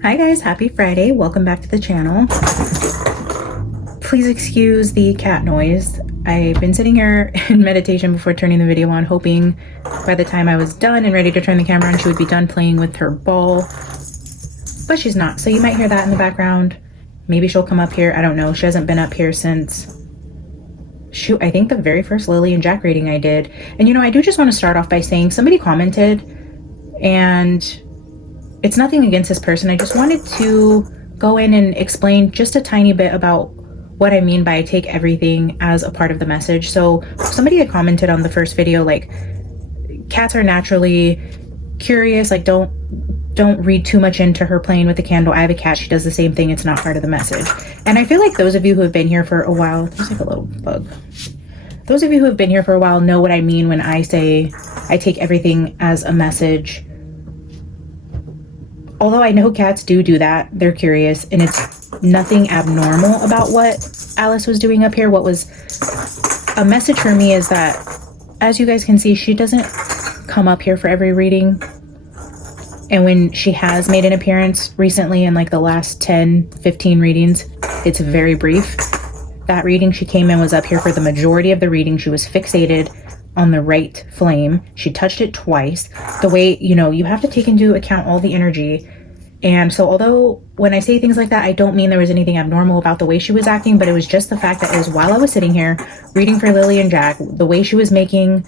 Hi guys, happy Friday. Welcome back to the channel. Please excuse the cat noise. I've been sitting here in meditation before turning the video on, hoping by the time I was done and ready to turn the camera on, she would be done playing with her ball. But she's not, so you might hear that in the background. Maybe she'll come up here. I don't know. She hasn't been up here since, shoot, I think the very first Lily and Jack reading I did. And you know, I do just want to start off by saying somebody commented, and it's nothing against this person. I just wanted to go in and explain just a tiny bit about what I mean by I take everything as a part of the message. So somebody had commented on the first video, like, cats are naturally curious, like don't read too much into her playing with the candle. I have a cat, she does the same thing. It's not part of the message. And I feel like those of you who have been here for a while, there's like a little bug. Those of you who have been here for a while know what I mean when I say I take everything as a message. Although I know cats do that, they're curious, and it's nothing abnormal about what Alice was doing up here. What was a message for me is that, as you guys can see, she doesn't come up here for every reading. And when she has made an appearance recently in like the last 10, 15 readings, it's very brief. That reading she came in was up here for the majority of the reading. She was fixated on the right flame. She touched it twice. The way, you know, you have to take into account all the energy. And so although when I say things like that, I don't mean there was anything abnormal about the way she was acting, but it was just the fact that it was while I was sitting here reading for Lily and Jack, the way she was making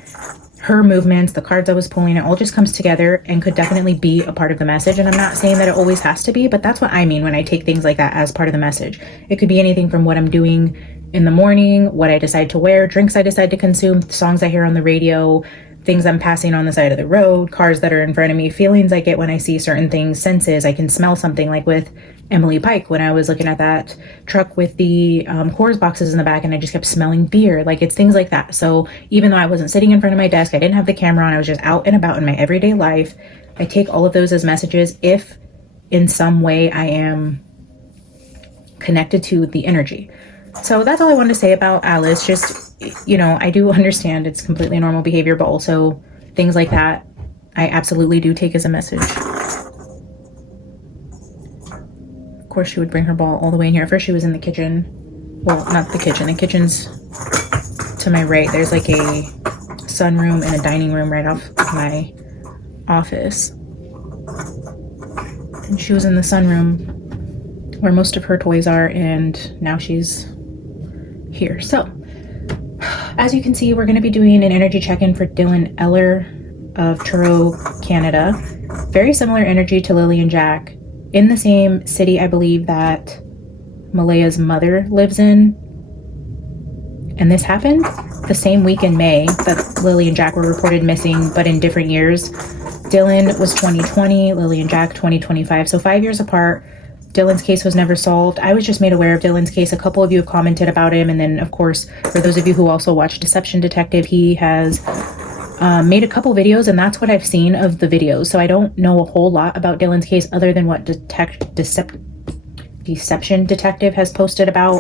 her movements, the cards I was pulling, it all just comes together and could definitely be a part of the message. And I'm not saying that it always has to be, but that's what I mean when I take things like that as part of the message. It could be anything from what I'm doing in the morning, what I decide to wear, drinks I decide to consume, songs I hear on the radio, things I'm passing on the side of the road, cars that are in front of me, feelings I get when I see certain things, senses. I can smell something, like with Emily Pike when I was looking at that truck with the Coors boxes in the back and I just kept smelling beer. Like, it's things like that. So even though I wasn't sitting in front of my desk, I didn't have the camera on, I was just out and about in my everyday life, I take all of those as messages if in some way I am connected to the energy. So that's all I wanted to say about Alice. Just, you know, I do understand it's completely normal behavior, but also things like that I absolutely do take as a message. Of course, she would bring her ball all the way in here. First she was in the kitchen. Well, not the kitchen. The kitchen's to my right. There's like a sunroom and a dining room right off my office. And she was in the sunroom where most of her toys are, and now she's here. So as you can see, we're going to be doing an energy check-in for Dylan Eller of Toronto, Canada. Very similar energy to Lily and Jack, in the same city I believe that Malaya's mother lives in. And this happened the same week in May that Lily and Jack were reported missing, but in different years. Dylan was 2020, Lily and Jack 2025, so 5 years apart. Dylan's case was never solved. I was just made aware of Dylan's case. A couple of you have commented about him. And then, of course, for those of you who also watch Deception Detective, he has made a couple videos, and that's what I've seen of the videos. So I don't know a whole lot about Dylan's case other than what Deception Detective has posted about.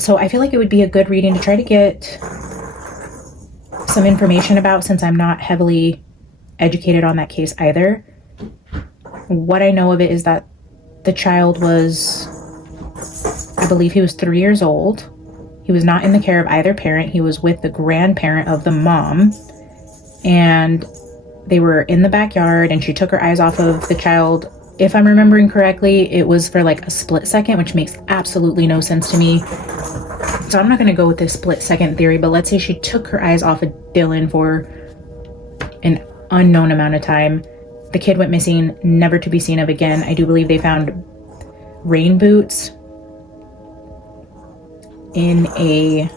So I feel like it would be a good reading to try to get some information about, since I'm not heavily educated on that case either. What I know of it is that the child was, I believe he was 3 years old. He was not in the care of either parent. He was with the grandparent of the mom, and they were in the backyard, and she took her eyes off of the child. If I'm remembering correctly, it was for like a split second, which makes absolutely no sense to me. So I'm not going to go with this split second theory, but let's say she took her eyes off of Dylan for an unknown amount of time. The kid went missing, never to be seen of again. I do believe they found rain boots in a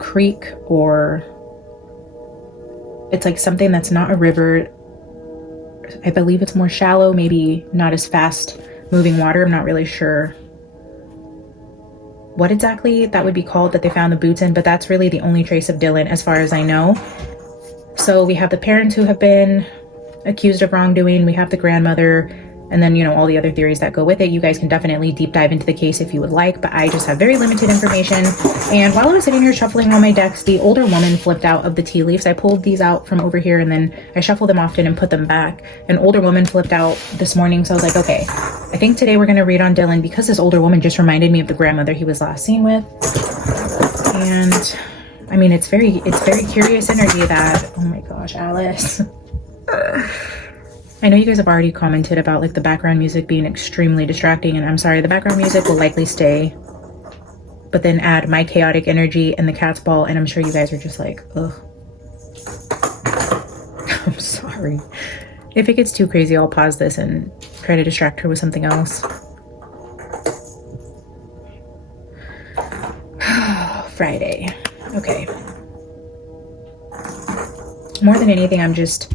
creek, or it's like something that's not a river. I believe it's more shallow, maybe not as fast moving water. I'm not really sure what exactly that would be called that they found the boots in, but that's really the only trace of Dylan as far as I know. So we have the parents who have been accused of wrongdoing. We have the grandmother. and then, you know, all the other theories that go with it. You guys can definitely deep dive into the case if you would like, but I just have very limited information. And while I was sitting here shuffling all my decks, the older woman flipped out of the tea leaves. I pulled these out from over here and then I shuffled them often and put them back. An older woman flipped out this morning, so I was like, okay, I think today we're going to read on Dylan because this older woman just reminded me of the grandmother he was last seen with. And I mean, it's very curious energy that, oh my gosh, Alice. I know you guys have already commented about like the background music being extremely distracting, and I'm sorry, the background music will likely stay, but then add my chaotic energy and the cat's ball, and I'm sure you guys are just like, ugh. I'm sorry. If it gets too crazy, I'll pause this and try to distract her with something else. Friday. Okay. More than anything, I'm just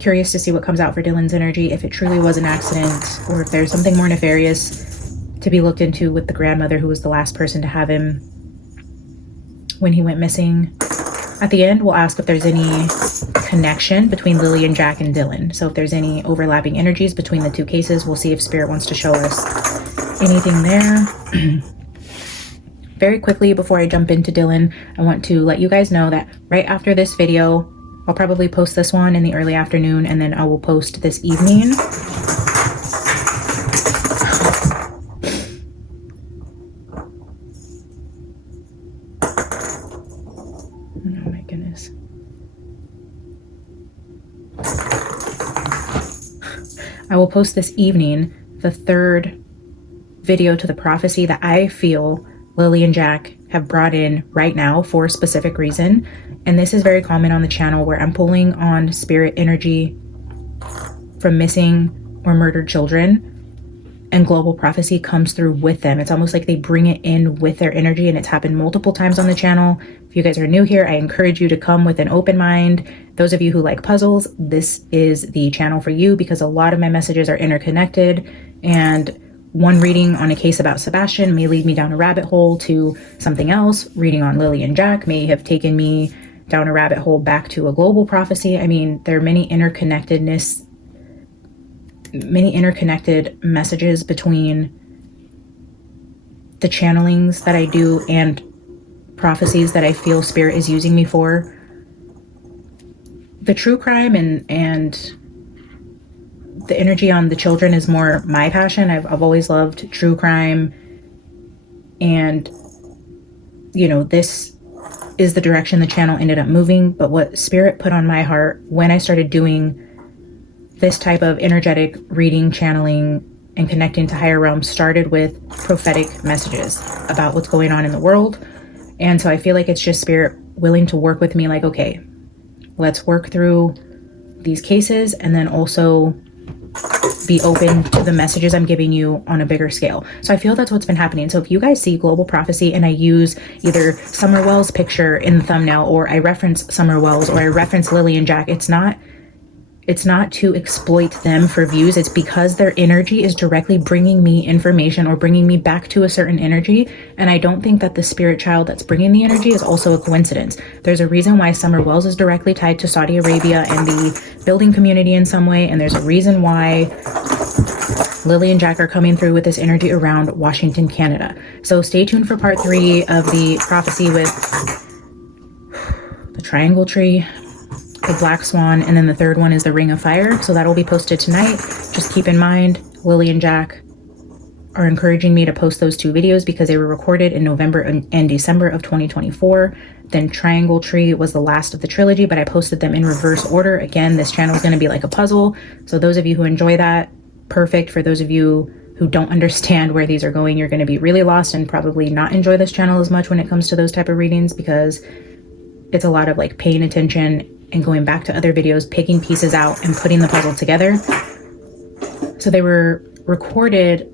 curious to see what comes out for Dylan's energy, if it truly was an accident or if there's something more nefarious to be looked into with the grandmother who was the last person to have him when he went missing. At the end, we'll ask if there's any connection between Lily and Jack and Dylan. So if there's any overlapping energies between the two cases, we'll see if Spirit wants to show us anything there. Very quickly, before I jump into Dylan, I want to let you guys know that right after this video, I'll probably post this one in the early afternoon, and then I will post this evening. Oh my goodness. I will post this evening the third video to the prophecy that I feel Lily and Jack have brought in right now for a specific reason. And this is very common on the channel where I'm pulling on spirit energy from missing or murdered children, and global prophecy comes through with them. It's almost like they bring it in with their energy, and it's happened multiple times on the channel. If you guys are new here, I encourage you to come with an open mind. Those of you who like puzzles, this is the channel for you, because a lot of my messages are interconnected, and one reading on a case about Sebastian may lead me down a rabbit hole to something else. Reading on Lily and Jack may have taken me down a rabbit hole back to a global prophecy. I mean, there are many interconnected messages between the channelings that I do and prophecies that I feel Spirit is using me for. The true crime and the energy on the children is more my passion. I've always loved true crime, and you know, this is the direction the channel ended up moving. But what Spirit put on my heart when I started doing this type of energetic reading, channeling, and connecting to higher realms started with prophetic messages about what's going on in the world. And so I feel like it's just Spirit willing to work with me, like, okay, let's work through these cases and then also be open to the messages I'm giving you on a bigger scale. So I feel that's what's been happening. So if you guys see global prophecy and I use either Summer Wells' picture in the thumbnail, or I reference Summer Wells, or I reference Lily and Jack, it's not to exploit them for views. It's because their energy is directly bringing me information or bringing me back to a certain energy. And I don't think that the spirit child that's bringing the energy is also a coincidence. There's a reason why Summer Wells is directly tied to Saudi Arabia and the building community in some way. And there's a reason why Lily and Jack are coming through with this energy around Washington, Canada. So stay tuned for part 3 of the prophecy with the triangle tree, the black swan, and then the third one is the ring of fire. So that'll be posted tonight. Just keep in mind, Lily and Jack are encouraging me to post those 2 videos because they were recorded in November and December of 2024. Then triangle tree was the last of the trilogy, but I posted them in reverse order. Again, this channel is going to be like a puzzle. So those of you who enjoy that, perfect. For those of you who don't understand where these are going, you're going to be really lost and probably not enjoy this channel as much when it comes to those type of readings, because it's a lot of like paying attention and going back to other videos, picking pieces out and putting the puzzle together. So they were recorded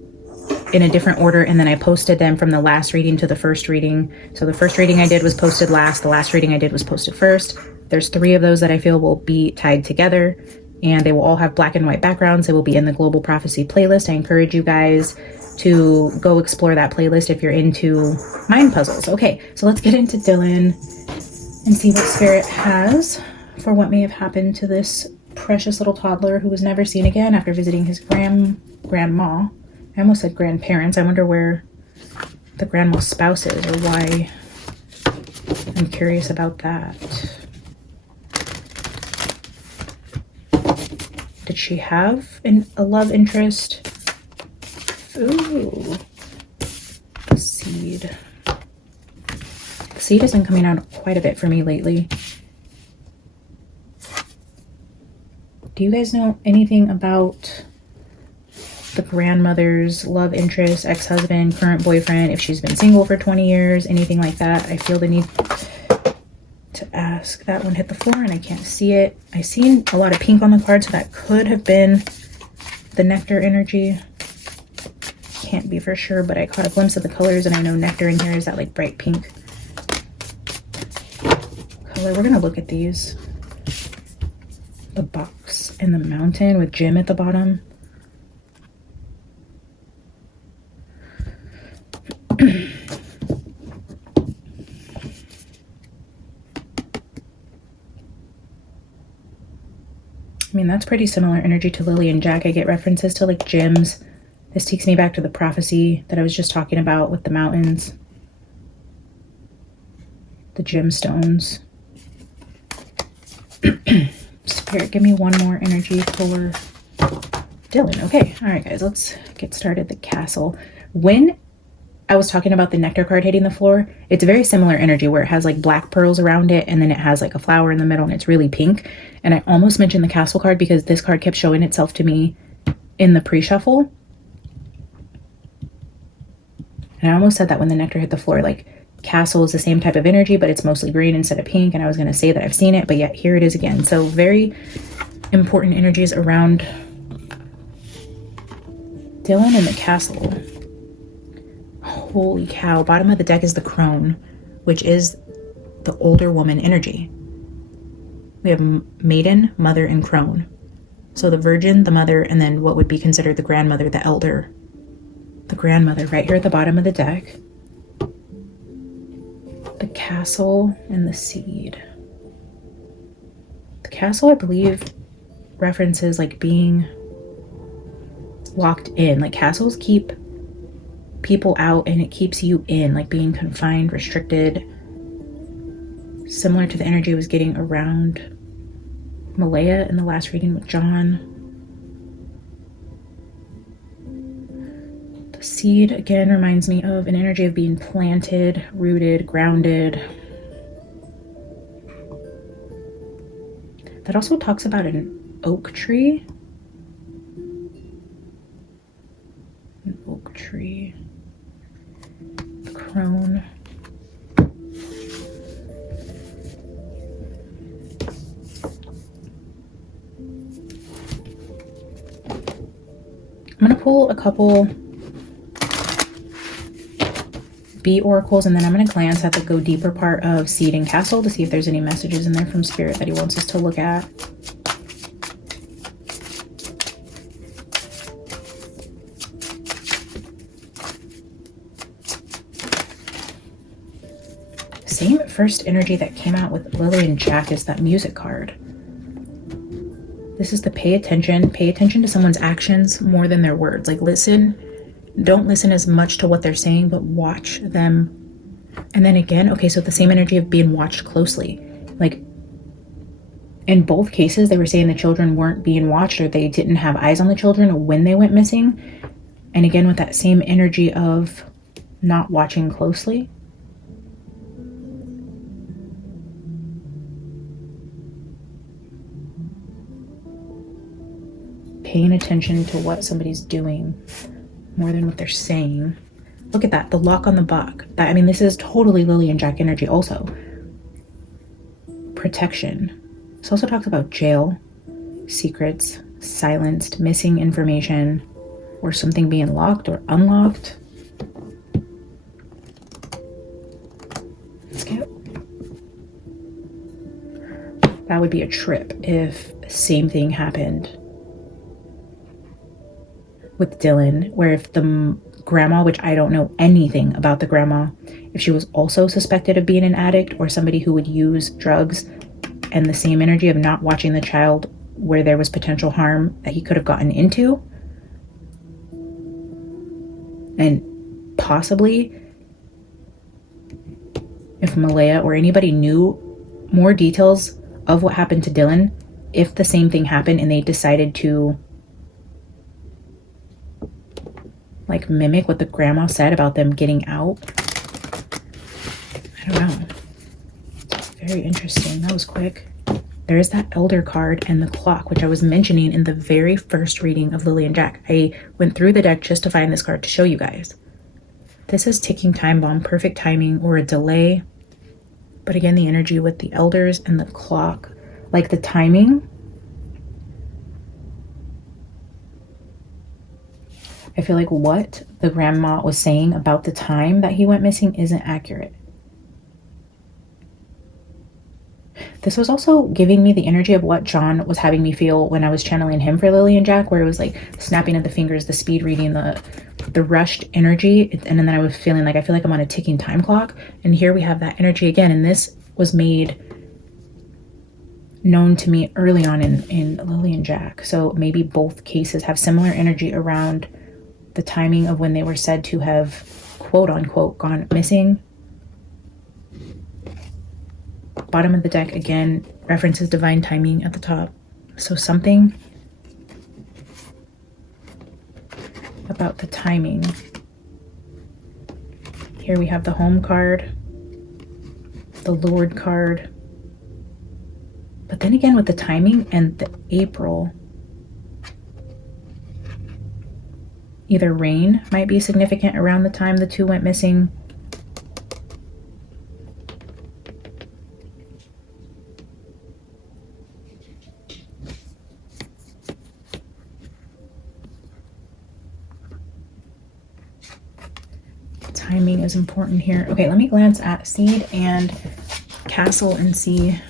in a different order, and then I posted them from the last reading to the first reading. So the first reading I did was posted last, the last reading I did was posted first. There's 3 of those that I feel will be tied together, and they will all have black and white backgrounds. They will be in the Global Prophecy playlist. I encourage you guys to go explore that playlist if you're into mind puzzles. Okay, so let's get into Dylan and see what Spirit has for what may have happened to this precious little toddler who was never seen again after visiting his grandma. I almost said grandparents. I wonder where the grandma's spouse is, or why. I'm curious about that. Did she have a love interest? Ooh. The seed. The seed has been coming out quite a bit for me lately. Do you guys know anything about the grandmother's love interest, ex-husband, current boyfriend, if she's been single for 20 years, anything like that? I feel the need to ask. That one hit the floor and I can't see it. I seen a lot of pink on the card, so that could have been the nectar energy. Can't be for sure, but I caught a glimpse of the colors, and I know nectar in here is that like bright pink color. We're gonna look at these. The box and the mountain with Jim at the bottom. I mean, that's pretty similar energy to Lily and Jack. I get references to like gems. This takes me back to the prophecy that I was just talking about with the mountains. The gemstones. Spirit, give me one more energy for Dylan. Okay, all right, guys, let's get started. The castle. When I was talking about the nectar card hitting the floor, it's a very similar energy where it has like black pearls around it, and then it has like a flower in the middle, and it's really pink. And I almost mentioned the castle card because this card kept showing itself to me in the pre-shuffle. And I almost said that when the nectar hit the floor, like castle is the same type of energy, but it's mostly green instead of pink. And I was going to say that I've seen it, but yet here it is again. So very important energies around Dylan and the castle. Holy cow. Bottom of the deck is the crone, which is the older woman energy. We have maiden, mother, and crone. So the virgin, the mother, and then what would be considered the grandmother, the elder. The grandmother right here at the bottom of the deck. The castle and the seed. The castle, I believe, references like being locked in. Like castles keep people out and it keeps you in, like being confined, restricted. Similar to the energy I was getting around Malaya in the last reading with John. The seed again reminds me of an energy of being planted, rooted, grounded. That also talks about an oak tree. An oak tree. The crone. I'm going to pull a couple B oracles, and then I'm going to glance at the go deeper part of seed and castle to see if there's any messages in there from spirit that he wants us to look at. Same first energy that came out with Lily and Jack is that music card. This is the pay attention to someone's actions more than their words. Like listen, don't listen as much to what they're saying, but watch them. And then again, okay, so the same energy of being watched closely. Like in both cases, they were saying the children weren't being watched, or they didn't have eyes on the children when they went missing. And again, with that same energy of not watching closely. Paying attention to what somebody's doing more than what they're saying. Look at that, the lock on the buck. That, I mean, this is totally Lily and Jack energy also. Protection. This also talks about jail, secrets, silenced, missing information, or something being locked or unlocked. Let's get... That would be a trip if the same thing happened with Dylan, where if the grandma, which I don't know anything about the grandma, if she was also suspected of being an addict or somebody who would use drugs, and the same energy of not watching the child where there was potential harm that he could have gotten into. And possibly, if Malaya or anybody knew more details of what happened to Dylan, if the same thing happened and they decided to like mimic what the grandma said about them getting out, I don't know. It's very interesting. That was quick. There is that elder card and the clock, which I was mentioning in the very first reading of Lily and Jack. I went through the deck just to find this card to show you guys. This is ticking time bomb, perfect timing, or a delay. But again, the energy with the elders and the clock, like the timing. I feel like what the grandma was saying about the time that he went missing isn't accurate. This was also giving me the energy of what John was having me feel when I was channeling him for Lily and Jack, where it was like snapping of the fingers, the speed reading, the rushed energy. And then I was feeling like, I feel like I'm on a ticking time clock. And here we have that energy again. And this was made known to me early on in Lily and Jack. So maybe both cases have similar energy around the timing of when they were said to have, quote unquote, gone missing. Bottom of the deck, again, references divine timing at the top. So something about the timing. Here we have the home card, the Lord card. But then again, with the timing and the April, either rain might be significant around the time the two went missing. Timing is important here. Okay, let me glance at Seed and Castle and see.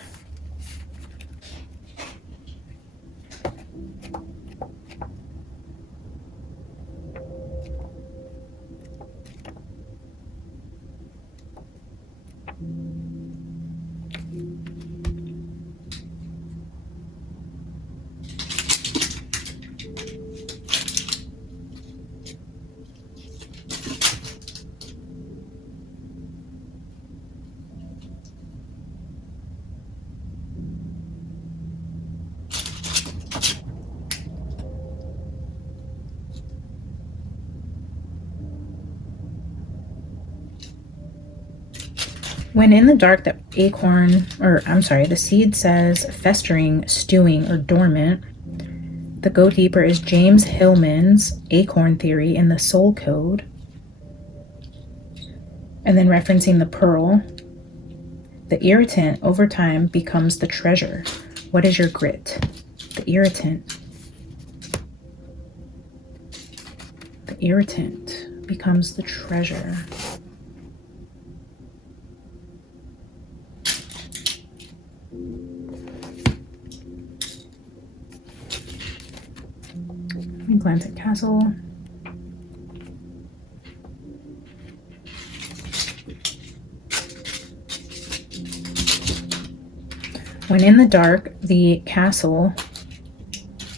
When in the dark, the the Seed says festering, stewing, or dormant. The Go Deeper is James Hillman's Acorn Theory in the Soul Code. And then referencing the Pearl, the irritant over time becomes the treasure. What is your grit? The irritant. The irritant becomes the treasure. Glance at Castle. When in the dark, the Castle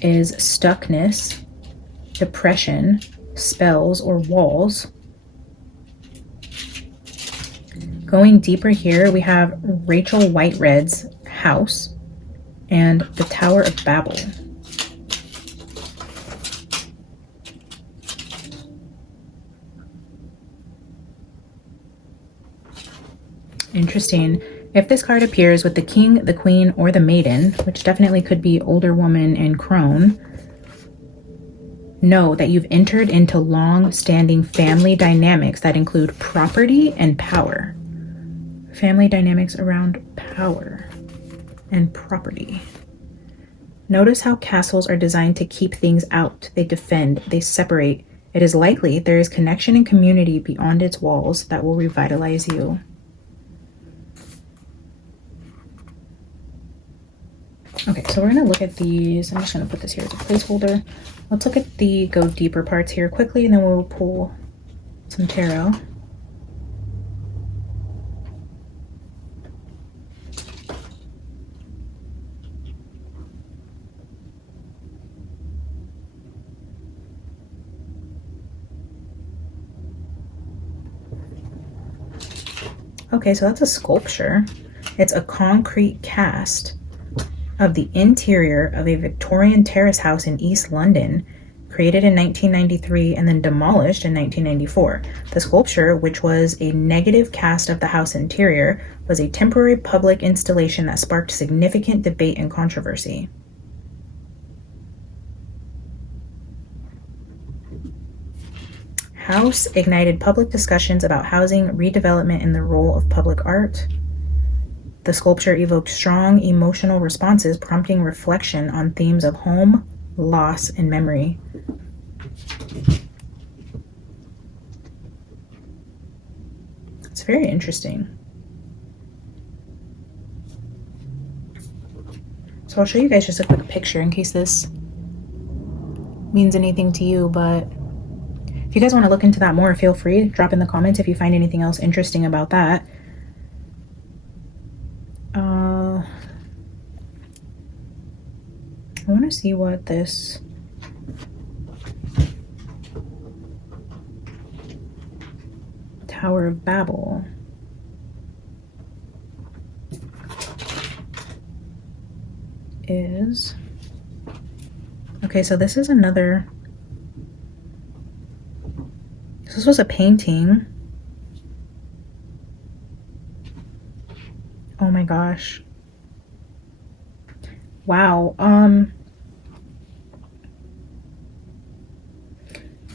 is stuckness, depression, spells, or walls. Going deeper here, we have Rachel Whitered's house and the Tower of Babel. Interesting. If this card appears with the King, the Queen, or the Maiden, which definitely could be older woman and crone, know that you've entered into long-standing family dynamics that include property and power. Family dynamics around power and property. Notice how castles are designed to keep things out. They defend, they separate. It is likely there is connection and community beyond its walls that will revitalize you. Okay, so we're going to look at these. I'm just going to put this here as a placeholder. Let's look at the Go Deeper parts here quickly, and then we'll pull some tarot. Okay, so that's a sculpture. It's a concrete cast of the interior of a Victorian terrace house in East London, created in 1993 and then demolished in 1994. The sculpture, which was a negative cast of the house interior, was a temporary public installation that sparked significant debate and controversy. House ignited public discussions about housing, redevelopment, and the role of public art. The sculpture evoked strong emotional responses, prompting reflection on themes of home, loss, and memory. It's very interesting. So I'll show you guys just a quick picture in case this means anything to you, but if you guys want to look into that more, feel free. Drop in the comments if you find anything else interesting about that. I want to see what this Tower of Babel is. Okay, so this is another. This was a painting. Oh my gosh. Wow.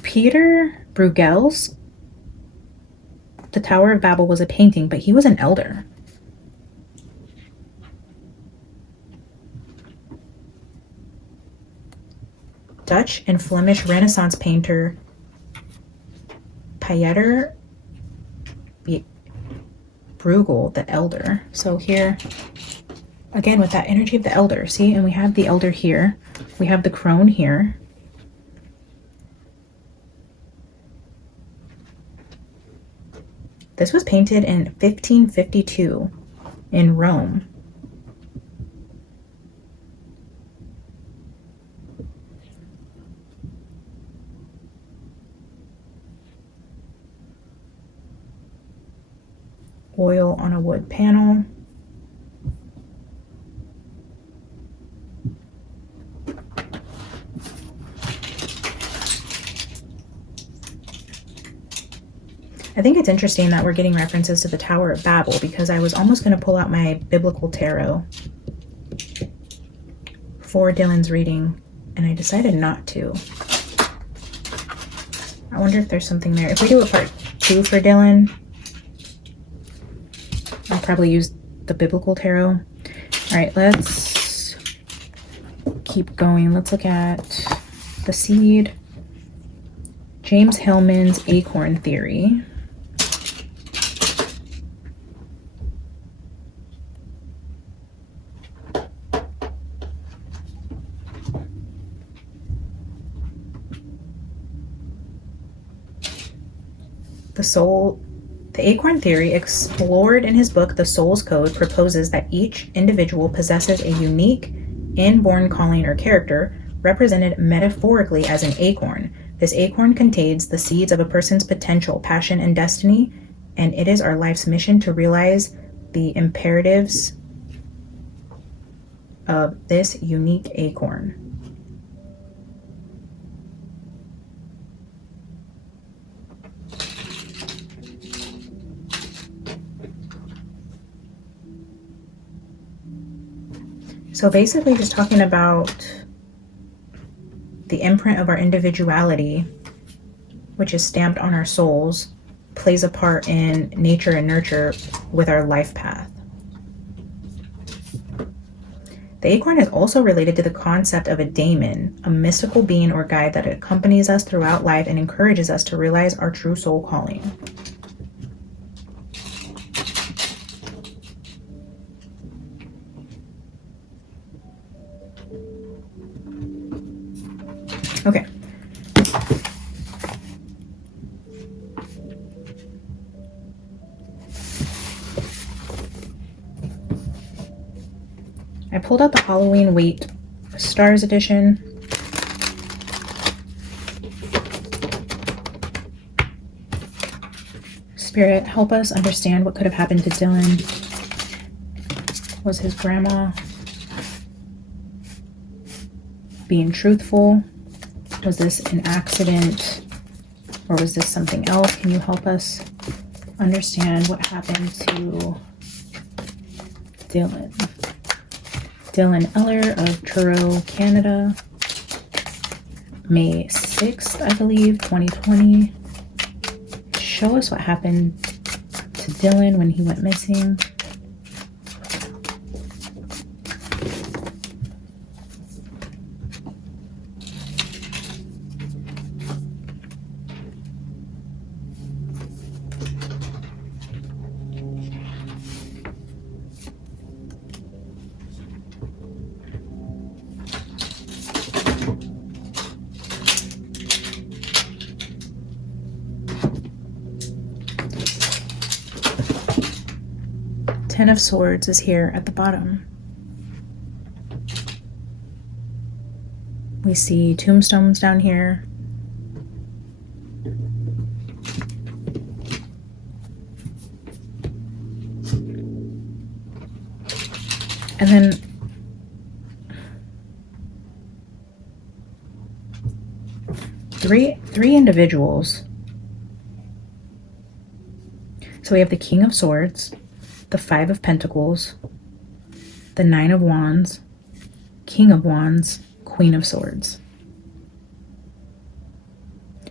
Peter Bruegel's The Tower of Babel was a painting, but he was an elder. Dutch and Flemish Renaissance painter Pieter Bruegel the Elder. So here, again, with that energy of the elder, see, and we have the elder here. We have the crone here. This was painted in 1552 in Rome. Oil on a wood panel. I think it's interesting that we're getting references to the Tower of Babel, because I was almost going to pull out my biblical tarot for Dylan's reading, and I decided not to. I wonder if there's something there. If we do a part 2 for Dylan, I'll probably use the biblical tarot. All right, let's keep going. Let's look at the seed. James Hillman's acorn theory. The acorn theory, explored in his book The Soul's Code, proposes that each individual possesses a unique inborn calling or character, represented metaphorically as an acorn. This acorn contains the seeds of a person's potential, passion, and destiny, and it is our life's mission to realize the imperatives of this unique acorn. So basically just talking about the imprint of our individuality, which is stamped on our souls, plays a part in nature and nurture with our life path. The acorn is also related to the concept of a daemon, a mystical being or guide that accompanies us throughout life and encourages us to realize our true soul calling. Okay. I pulled out the Halloween Weight Stars edition. Spirit, help us understand what could have happened to Dylan. Was his grandma being truthful? Was this an accident? Or was this something else? Can you help us understand what happened to Dylan? Dylan Eller of Truro, Canada. May 6th, I believe, 2020. Show us what happened to Dylan when he went missing. Ten of Swords is here at the bottom. We see tombstones down here. And then three individuals. So we have the King of Swords, the Five of Pentacles, the Nine of Wands, King of Wands, Queen of Swords.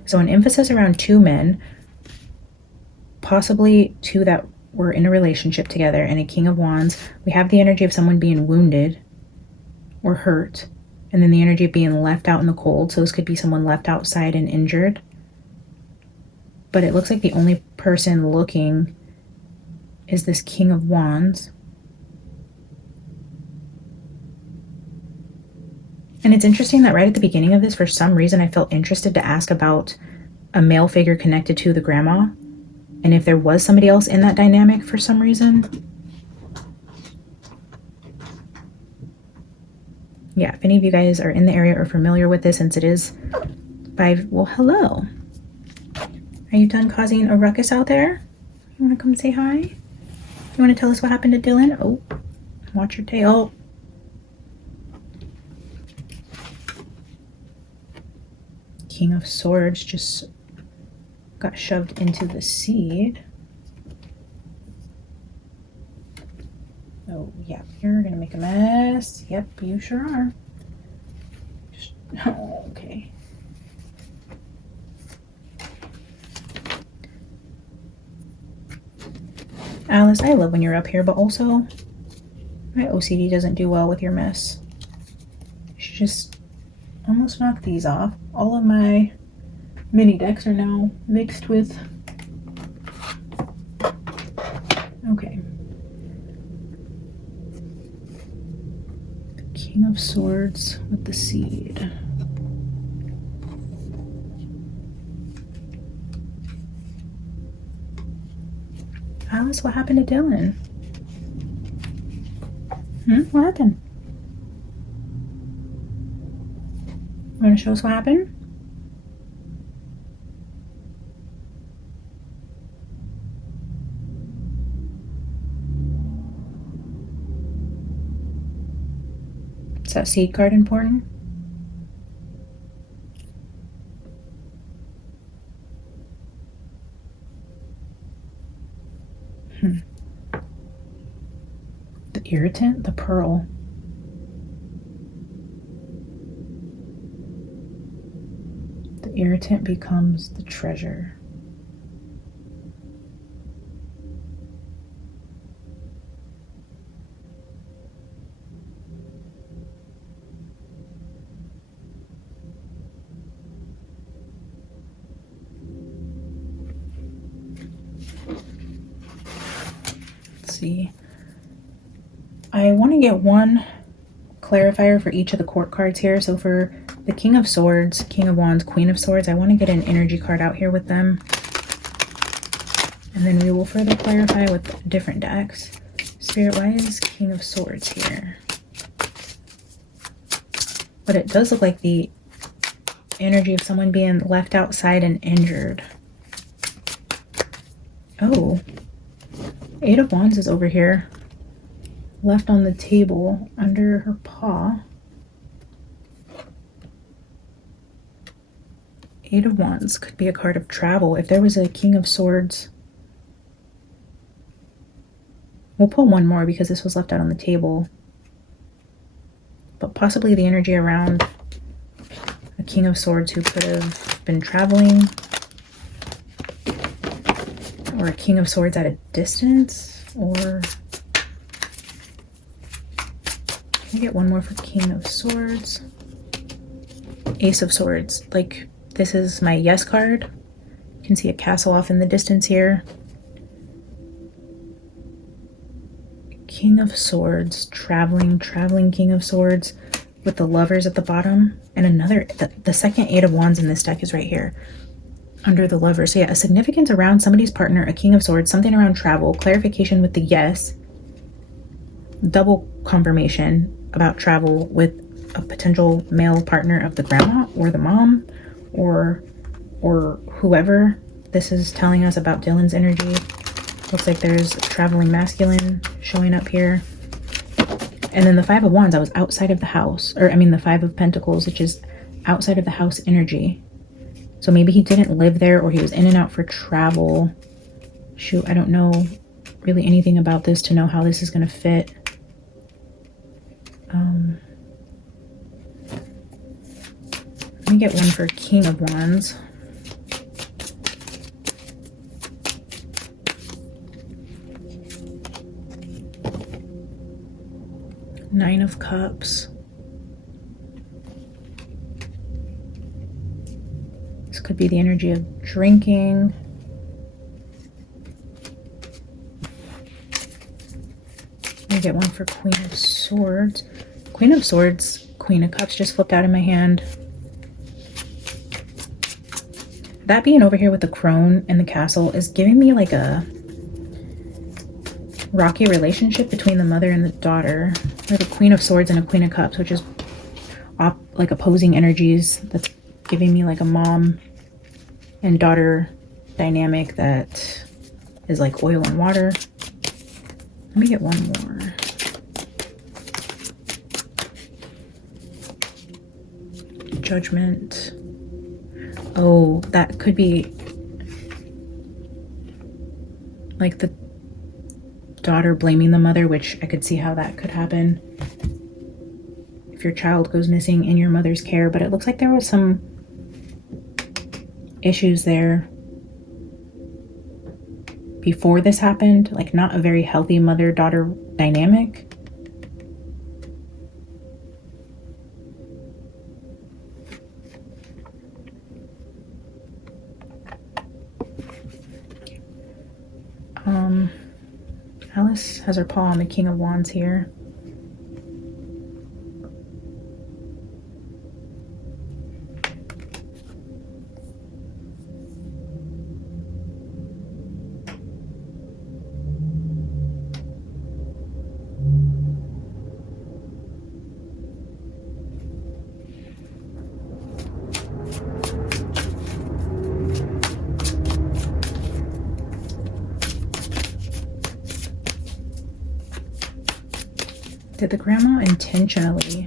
So an emphasis around two men, possibly two that were in a relationship together, and a King of Wands. We have the energy of someone being wounded or hurt, and then the energy of being left out in the cold. So this could be someone left outside and injured. But it looks like the only person looking is this King of Wands. And it's interesting that right at the beginning of this, for some reason, I felt interested to ask about a male figure connected to the grandma, and if there was somebody else in that dynamic for some reason. Yeah, if any of you guys are in the area or familiar with this, since it is well, hello. Are you done causing a ruckus out there? You want to come say hi? You want to tell us what happened to Dylan? Oh, watch your tail. King of Swords just got shoved into the seed. Oh, yeah, you're gonna make a mess. Yep, you sure are. Oh, okay. Alice, I love when you're up here, but also my OCD doesn't do well with your mess. She just almost knocked these off. All of my mini decks are now mixed with. Okay. The King of Swords with the seed. Alice, what happened to Dylan? What happened? You want to show us what happened? Is that seed card important? The irritant, the pearl. The irritant becomes the treasure. See, I want to get one clarifier for each of the court cards here. So for the King of Swords, King of Wands, Queen of Swords, I want to get an energy card out here with them, and then we will further clarify with different decks. Spirit, why is King of Swords here? But it does look like the energy of someone being left outside and injured. Oh, Eight of Wands is over here, left on the table under her paw. Eight of Wands could be a card of travel. If there was a King of Swords, we'll pull one more because this was left out on the table. But possibly the energy around a King of Swords who could have been traveling, or a King of Swords at a distance, or can we get one more for King of Swords? Ace of Swords. Like, this is my yes card. You can see a castle off in the distance here. King of Swords, traveling King of Swords with the Lovers at the bottom. And another, the second Eight of Wands in this deck is right here under the Lovers. So yeah, a significance around somebody's partner, a King of Swords, something around travel, clarification with the yes, double confirmation about travel with a potential male partner of the grandma or the mom or whoever this is telling us about Dylan's energy. Looks like there's traveling masculine showing up here. And then the Five of Wands, I was outside of the house, or I mean the Five of Pentacles, which is outside of the house energy. So maybe he didn't live there, or he was in and out for travel. Shoot, I don't know really anything about this to know how this is going to fit. Let me get one for King of Wands. Nine of Cups. This could be the energy of drinking. Let me get one for Queen of Swords. Queen of Swords, Queen of Cups just flipped out in my hand. That being over here with the crone and the castle is giving me like a rocky relationship between the mother and the daughter. We have a Queen of Swords and a Queen of Cups, which is like opposing energies. That's giving me like a mom and daughter dynamic that is like oil and water. Let me get one more. Judgment. Oh, that could be like the daughter blaming the mother, which I could see how that could happen if your child goes missing in your mother's care. But it looks like there was some issues there before this happened, like not a very healthy mother-daughter dynamic. Alice has her paw on the King of Wands here. Did the grandma intentionally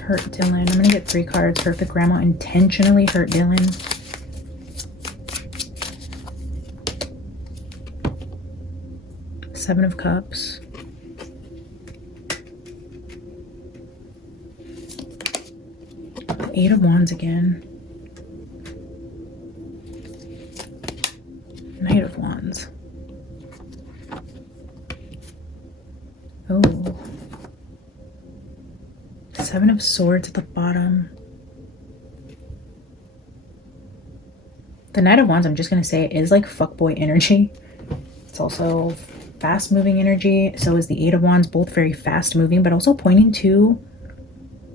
hurt Dylan? I'm gonna get 3 cards for if the grandma intentionally hurt Dylan. Seven of Cups. Eight of Wands again. Knight of Wands. Oh. Seven of Swords at the bottom. The Knight of Wands, I'm just going to say, is like fuckboy energy. It's also fast moving energy. So is the Eight of Wands, both very fast moving, but also pointing to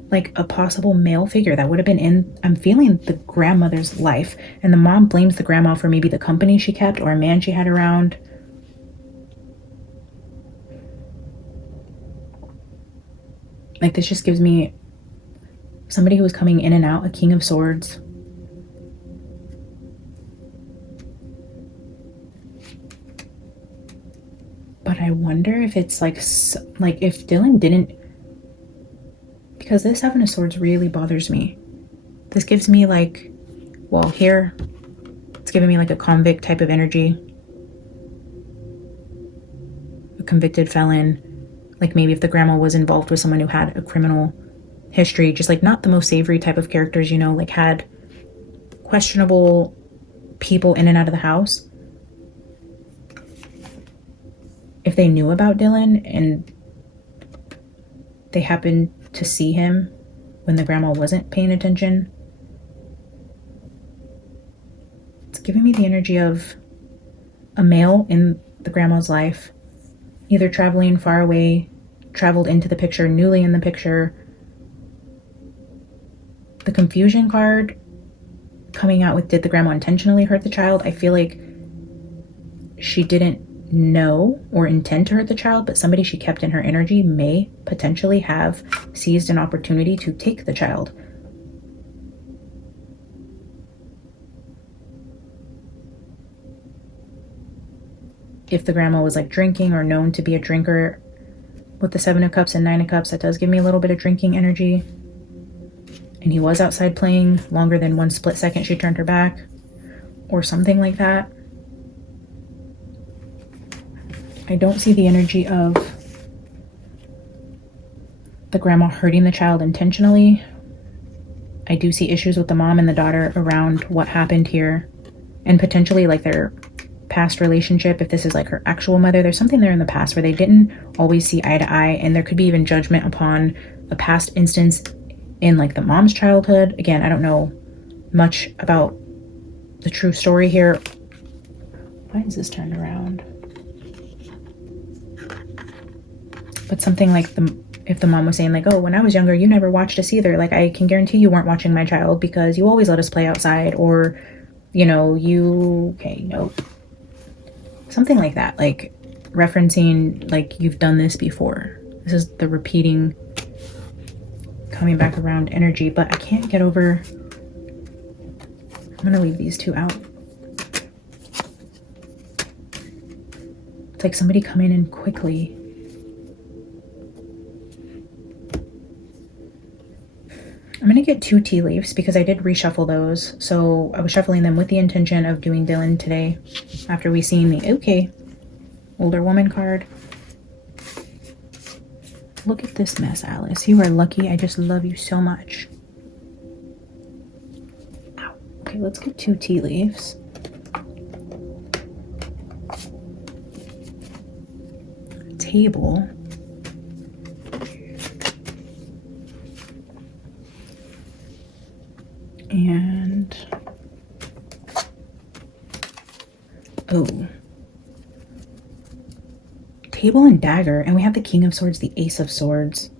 like a possible male figure that would have been in, I'm feeling, the grandmother's life. And the mom blames the grandma for maybe the company she kept or a man she had around. Like, this just gives me somebody who was coming in and out, a King of Swords. But I wonder if it's like if Dylan didn't, because this Seven of Swords really bothers me. This gives me like, well, here it's giving me like a convict type of energy, a convicted felon. Like maybe if the grandma was involved with someone who had a criminal history, just like not the most savory type of characters, you know, like had questionable people in and out of the house. If they knew about Dylan and they happened to see him when the grandma wasn't paying attention, it's giving me the energy of a male in the grandma's life, either traveling far away, traveled into the picture, newly in the picture. The confusion card coming out with, did the grandma intentionally hurt the child? I feel like she didn't know or intend to hurt the child, but somebody she kept in her energy may potentially have seized an opportunity to take the child. If the grandma was like drinking or known to be a drinker, with the Seven of Cups and Nine of Cups, that does give me a little bit of drinking energy. And he was outside playing longer than one split second she turned her back, or something like that. I don't see the energy of the grandma hurting the child intentionally. I do see issues with the mom and the daughter around what happened here, and potentially like their past relationship. If this is like her actual mother, there's something there in the past where they didn't always see eye to eye, and there could be even judgment upon a past instance in like the mom's childhood. Again, I don't know much about the true story here. Why is this turned around? But something like if the mom was saying like, oh, when I was younger, you never watched us either. Like, I can guarantee you weren't watching my child because you always let us play outside, or, you know, nope. Something like that, like referencing like you've done this before. This is the repeating, coming back around energy, but I can't get over. I'm gonna leave these two out. It's like somebody come in and quickly. I'm going to get 2 tea leaves because I did reshuffle those. So I was shuffling them with the intention of doing Dylan today after we seen the, older woman card. Look at this mess, Alice. You are lucky. I just love you so much. Ow. Okay, let's get 2 tea leaves. Table. And table and dagger, and we have the King of Swords, the Ace of Swords.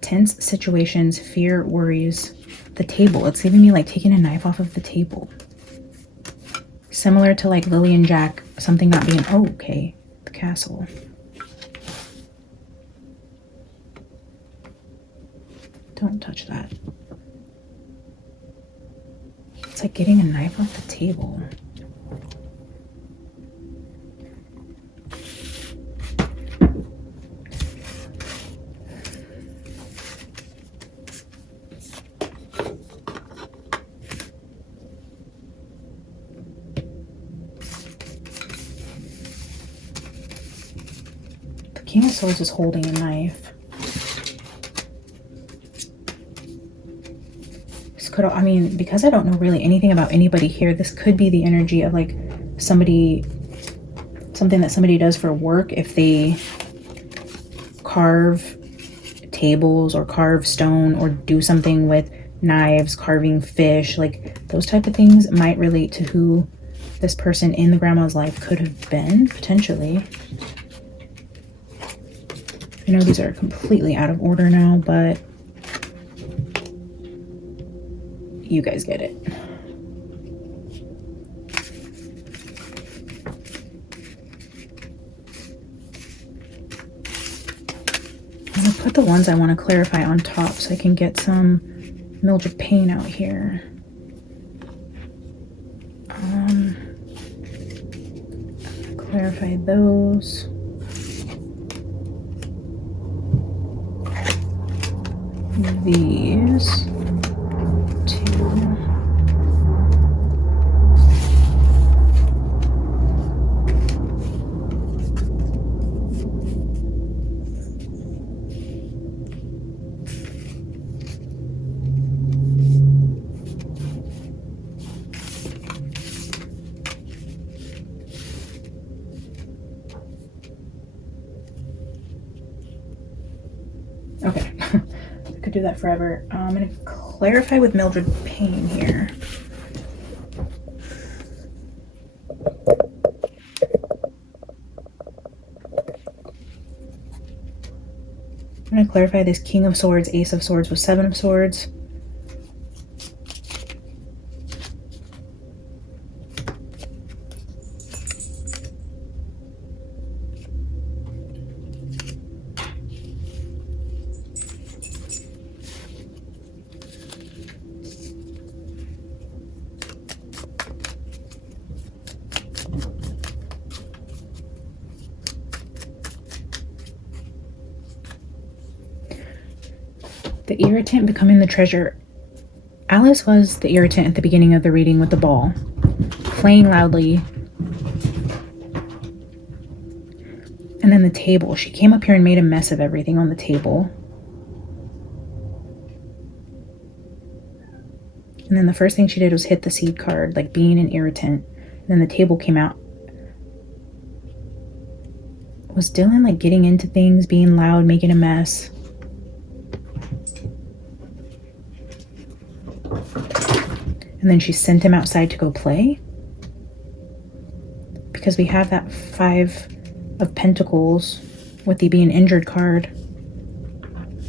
Tense situations, fear, worries. The table, it's giving me like taking a knife off of the table. Similar to like Lily and Jack, something not being okay. The castle. Don't touch that. It's like getting a knife off the table. The King of Swords is holding a knife. I mean, because I don't know really anything about anybody here, this could be the energy of like something that somebody does for work. If they carve tables or carve stone or do something with knives, carving fish, like those type of things might relate to who this person in the grandma's life could have been, potentially. I know these are completely out of order now, but you guys get it. I'm gonna put the ones I want to clarify on top so I can get some Mildred Payne out here. Clarify those. These two. Okay, I could do that forever. I'm going to clarify with Mildred Payne here. I'm going to clarify this King of Swords, Ace of Swords with Seven of Swords. The irritant becoming the treasure. Alice was the irritant at the beginning of the reading with the ball, playing loudly. And then the table. She came up here and made a mess of everything on the table. And then the first thing she did was hit the seed card, like being an irritant. And then the table came out. Was Dylan like getting into things, being loud, making a mess? And then she sent him outside to go play? Because we have that Five of Pentacles with the being injured card.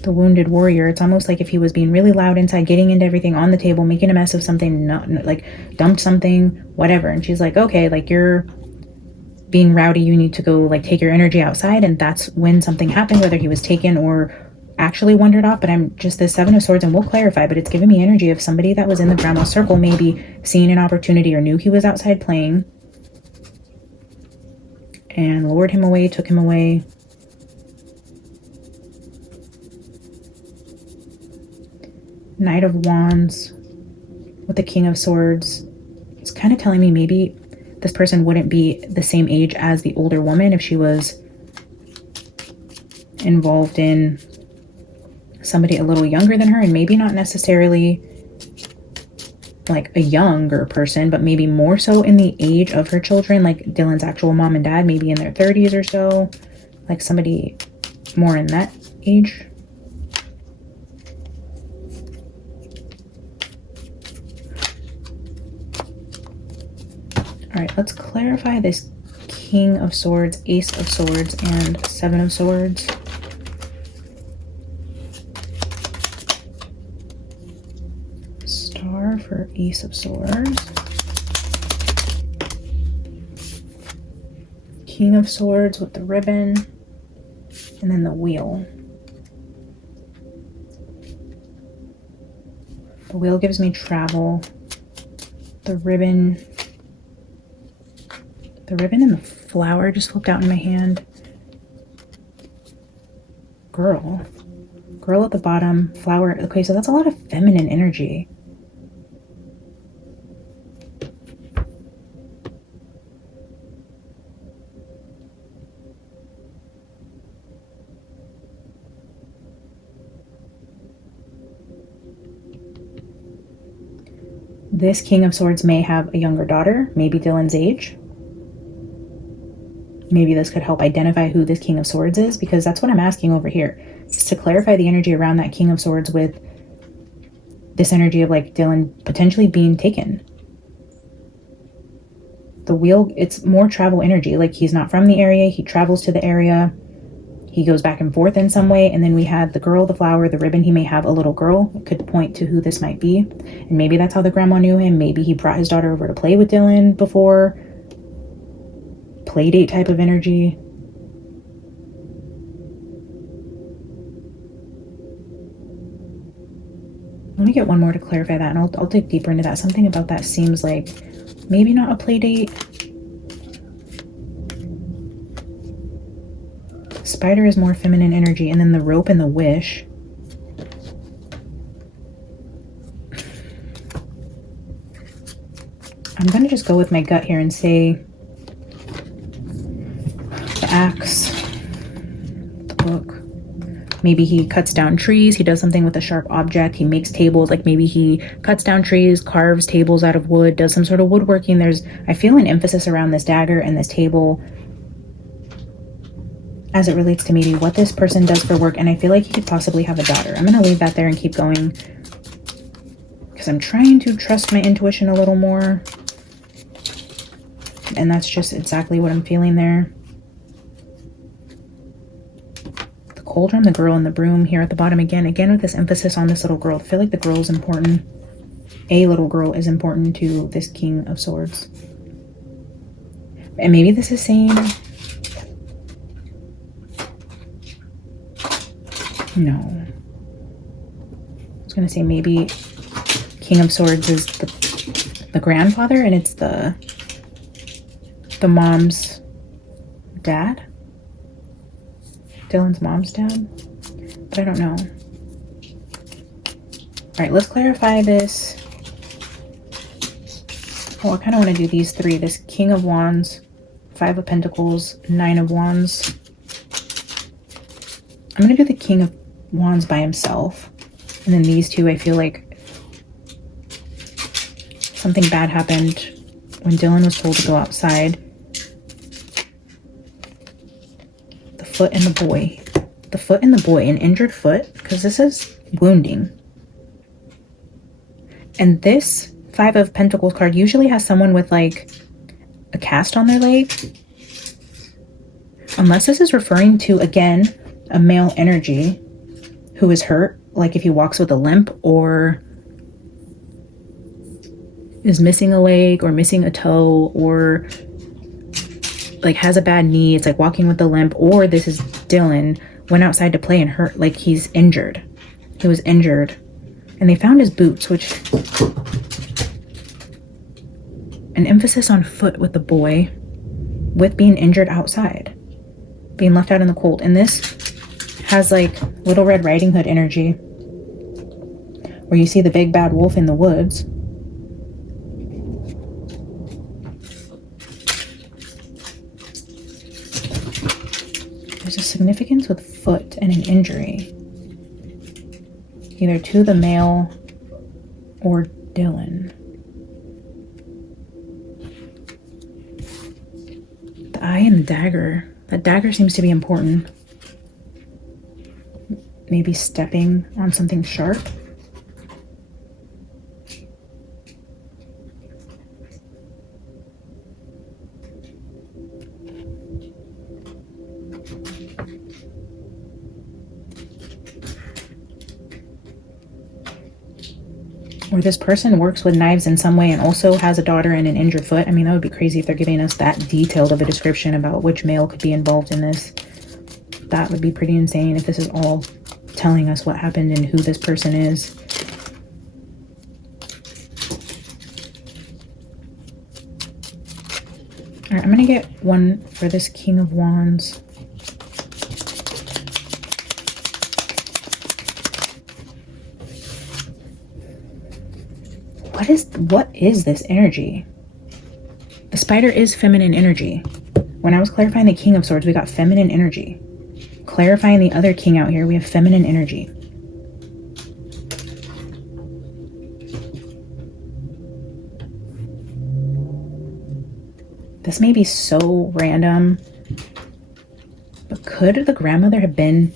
The wounded warrior. It's almost like if he was being really loud inside, getting into everything on the table, making a mess of something, not like dumped something, whatever. And she's like, okay, like you're being rowdy, you need to go like take your energy outside. And that's when something happened, whether he was taken or actually wandered off. But I'm just the Seven of Swords, and we'll clarify, but it's giving me energy of somebody that was in the grandma circle, maybe seeing an opportunity or knew he was outside playing and lured him away, took him away. Knight of Wands with the King of Swords. It's kind of telling me maybe this person wouldn't be the same age as the older woman if she was involved in somebody a little younger than her, and maybe not necessarily like a younger person, but maybe more so in the age of her children, like Dylan's actual mom and dad, maybe in their 30s or so, like somebody more in that age. All right, let's clarify this King of Swords, Ace of Swords, and Seven of Swords. Star for Ace of Swords. King of Swords with the ribbon, and then the wheel. The wheel gives me travel. The ribbon and the flower just flipped out in my hand. Girl at the bottom, flower. Okay, so that's a lot of feminine energy. This King of Swords may have a younger daughter, maybe Dylan's age. Maybe this could help identify who this King of Swords is, because that's what I'm asking over here. Is to clarify the energy around that King of Swords with this energy of like Dylan potentially being taken. The wheel, it's more travel energy. Like he's not from the area, he travels to the area, he goes back and forth in some way. And then we had the girl, the flower, the ribbon. He may have a little girl. It could point to who this might be. And maybe that's how the grandma knew him. Maybe he brought his daughter over to play with Dylan before. Play date type of energy. Let me get one more to clarify that, and I'll dig deeper into that. Something about that seems like maybe not a play date. spider is more feminine energy, and then the rope and the wish. I'm gonna just go with my gut here and say the axe, the book. Maybe he cuts down trees, he does something with a sharp object, he makes tables, like maybe he cuts down trees, carves tables out of wood, does some sort of woodworking. I feel an emphasis around this dagger and this table as it relates to maybe what this person does for work, and I feel like he could possibly have a daughter. I'm gonna leave that there and keep going because I'm trying to trust my intuition a little more. And that's just exactly what I'm feeling there. The cauldron, the girl, and the broom here at the bottom again with this emphasis on this little girl. I feel like the girl is important. A little girl is important to this King of Swords. And maybe this is saying... No. I was going to say maybe King of Swords is the grandfather, and it's the mom's dad? Dylan's mom's dad? But I don't know. Alright, let's clarify this. Oh, I kind of want to do these three. This King of Wands, 5 of Pentacles, 9 of Wands. I'm going to do the King of Wands by himself. And then these two, I feel like something bad happened when Dylan was told to go outside. The foot and the boy. The foot and the boy. An injured foot, because this is wounding. And this 5 of Pentacles card usually has someone with like a cast on their leg. Unless this is referring to, again, a male energy who is hurt, like if he walks with a limp or is missing a leg or missing a toe or like has a bad knee, it's like walking with a limp. Or this is Dylan, went outside to play and hurt, like he's injured. He was injured and they found his boots, which an emphasis on foot with the boy, with being injured outside, being left out in the cold. And this has like Little Red Riding Hood energy, where you see the big bad wolf in the woods. There's a significance with foot and an injury, either to the male or Dylan. The eye and the dagger. That dagger seems to be important. Maybe stepping on something sharp. Or this person works with knives in some way and also has a daughter and an injured foot. I mean, that would be crazy if they're giving us that detailed of a description about which male could be involved in this. That would be pretty insane if this is all telling us what happened and who this person is. All right, I'm gonna get one for this King of Wands. What is this energy? The spider is feminine energy. When I was clarifying the King of Swords, we got feminine energy. Clarifying the other king out here, we have feminine energy. This may be so random, but could the grandmother have been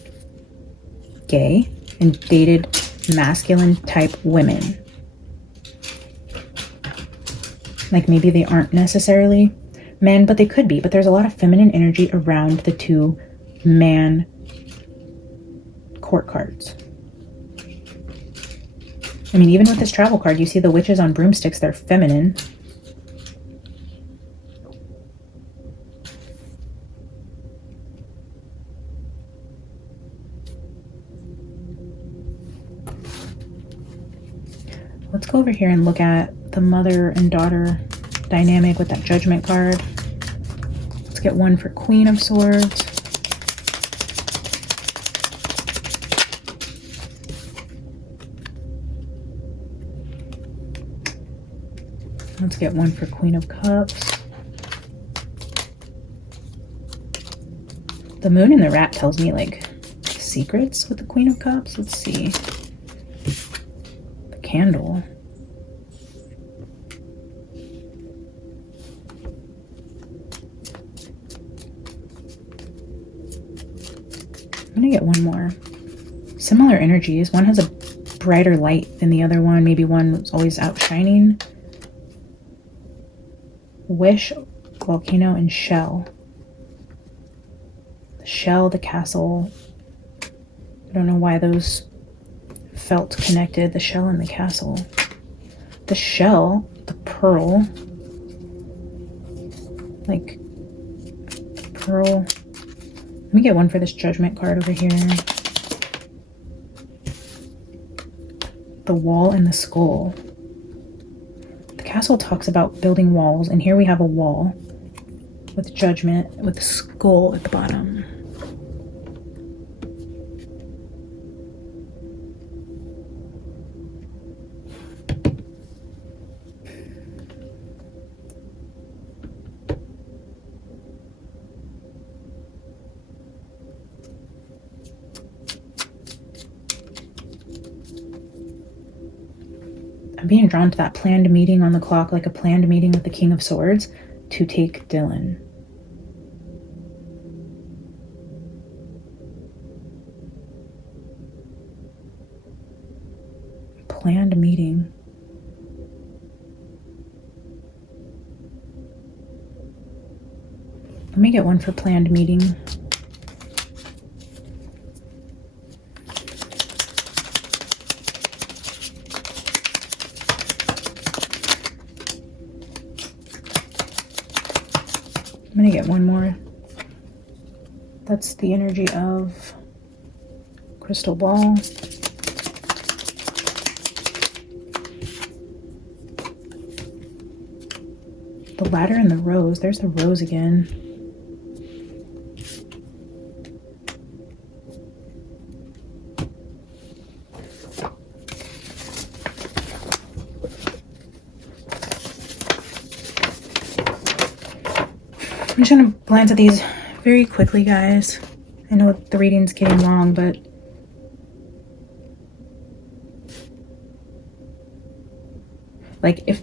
gay and dated masculine type women? Like maybe they aren't necessarily men, but they could be. But there's a lot of feminine energy around the two man court cards. I mean, even with this travel card, you see the witches on broomsticks, they're feminine. Let's go over here and look at the mother and daughter dynamic with that Judgment card. Let's get one for Queen of Swords. Let's get one for Queen of Cups. The moon and the rat tells me like secrets with the Queen of Cups. Let's see. The candle. I'm gonna get one more. Similar energies. One has a brighter light than the other one. Maybe one's always outshining. Wish, volcano, and shell. The shell, the castle. I don't know why those felt connected. The shell and the castle. The shell, the pearl. Like, pearl. Let me get one for this judgment card over here. The wall and the skull. The castle talks about building walls, and here we have a wall with judgment, with the skull at the bottom. I'm being drawn to that planned meeting on the clock, like a planned meeting with the King of Swords to take Dylan. Planned meeting. Let me get one for planned meeting. I'm gonna get one more. That's the energy of crystal ball. The ladder and the rose. There's the rose again. I'm just gonna glance at these very quickly, guys. I know the reading's getting long, but like if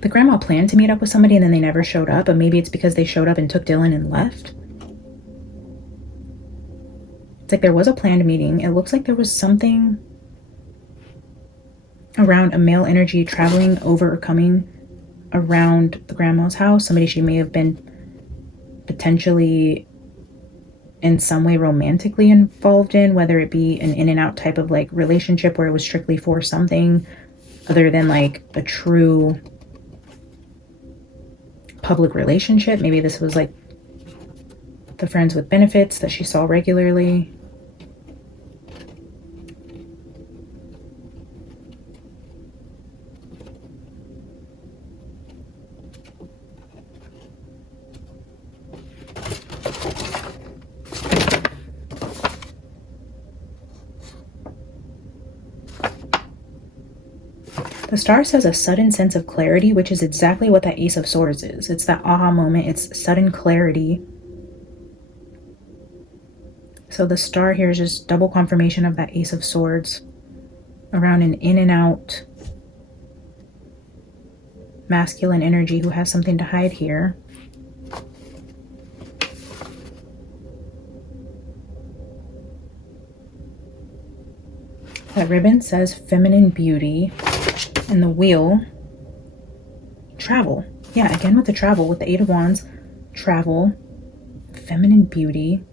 the grandma planned to meet up with somebody and then they never showed up, but maybe it's because they showed up and took Dylan and left. It's like there was a planned meeting. It looks like there was something around a male energy traveling over or coming around the grandma's house. Somebody she may have been potentially in some way romantically involved in, whether it be an in and out type of like relationship where it was strictly for something other than like a true public relationship. Maybe this was like the friends with benefits that she saw regularly. The star says a sudden sense of clarity, which is exactly what that Ace of Swords is. It's that aha moment. It's sudden clarity. So the star here is just double confirmation of that Ace of Swords around an in and out masculine energy who has something to hide here. That ribbon says feminine beauty. And the wheel, travel. Yeah, again with the travel, with the Eight of Wands, travel, feminine beauty.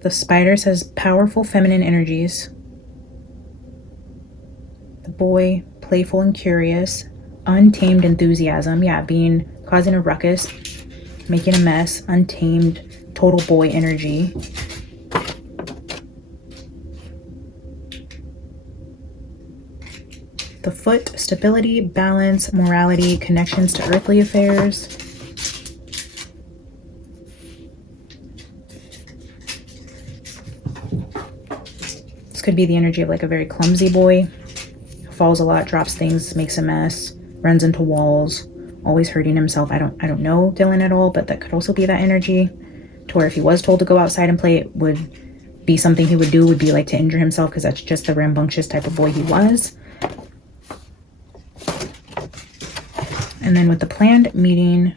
The spider says powerful feminine energies. The boy, playful and curious. Untamed enthusiasm. Yeah, causing a ruckus, making a mess. Untamed, total boy energy. The foot, stability, balance, morality, connections to earthly affairs. could be the energy of like a very clumsy boy. Falls a lot, drops things, makes a mess, runs into walls, always hurting himself. I don't know Dylan at all, but that could also be that energy, to where if he was told to go outside and play, it would be something he would do, would be like to injure himself, because that's just the rambunctious type of boy he was. And then with the planned meeting,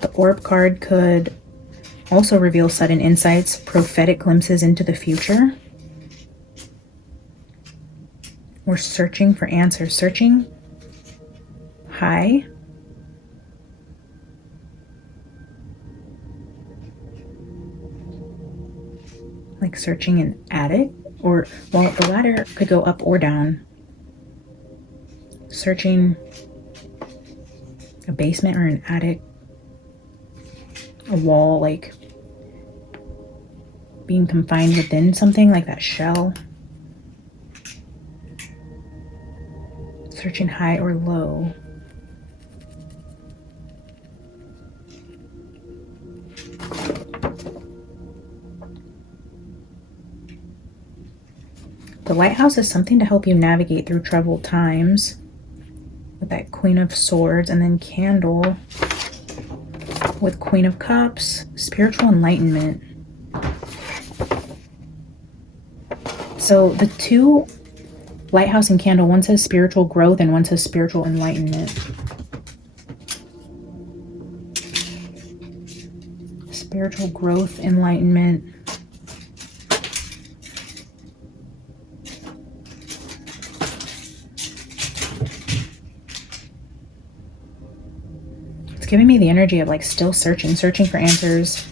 the orb card could also reveal sudden insights, prophetic glimpses into the future. We're searching for answers, searching high. Like searching an attic, or, well, the ladder could go up or down. Searching a basement or an attic, a wall, like being confined within something like that shell. Searching high or low. The lighthouse is something to help you navigate through troubled times, with that Queen of Swords, and then candle with Queen of Cups, spiritual enlightenment. So the two, lighthouse and candle, one says spiritual growth and one says spiritual enlightenment. Spiritual growth, enlightenment. It's giving me the energy of like still searching for answers.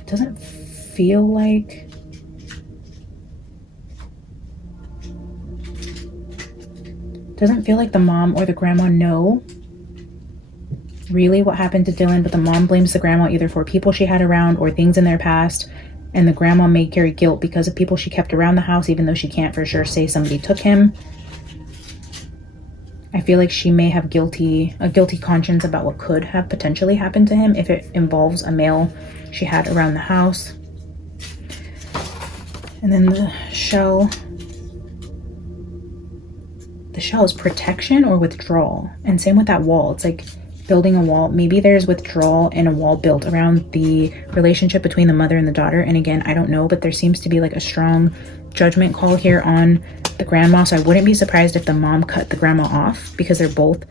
It doesn't feel like the mom or the grandma know really what happened to Dylan, but the mom blames the grandma either for people she had around or things in their past, and the grandma may carry guilt because of people she kept around the house, even though she can't for sure say somebody took him. I feel like she may have a guilty conscience about what could have potentially happened to him if it involves a male she had around the house. And then the shell is protection or withdrawal. And same with that wall. It's like building a wall. Maybe there's withdrawal and a wall built around the relationship between the mother and the daughter. And again, I don't know, but there seems to be like a strong judgment call here on the grandma. So I wouldn't be surprised if the mom cut the grandma off, because they're both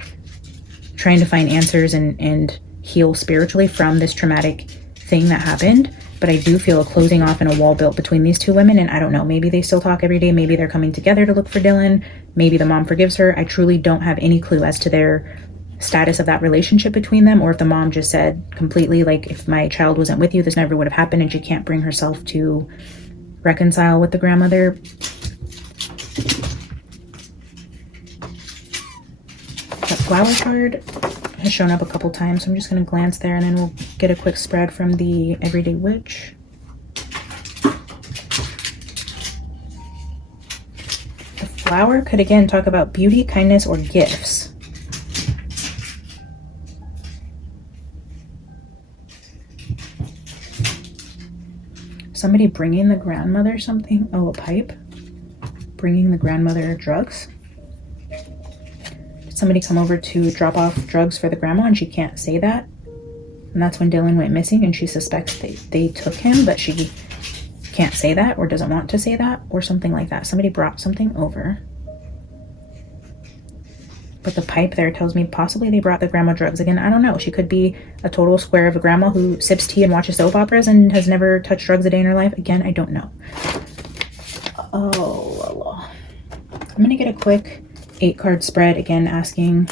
trying to find answers and heal spiritually from this traumatic thing that happened. But I do feel a closing off and a wall built between these two women. And I don't know, maybe they still talk every day. Maybe they're coming together to look for Dylan. Maybe the mom forgives her. I truly don't have any clue as to their status of that relationship between them, or if the mom just said completely, like, if my child wasn't with you, this never would have happened, and she can't bring herself to reconcile with the grandmother. That flower card has shown up a couple times, so I'm just going to glance there, and then we'll get a quick spread from the Everyday Witch. The flower could again talk about beauty, kindness, or gifts. Somebody bringing the grandmother something. Oh, a pipe. Bringing the grandmother drugs. Did somebody come over to drop off drugs for the grandma and she can't say that? And that's when Dylan went missing, and she suspects they took him, but she can't say that or doesn't want to say that or something like that. Somebody brought something over. But the pipe there tells me possibly they brought the grandma drugs. Again, I don't know. She could be a total square of a grandma who sips tea and watches soap operas and has never touched drugs a day in her life. Again, I don't know. Oh, I'm going to get a quick 8-card spread, again asking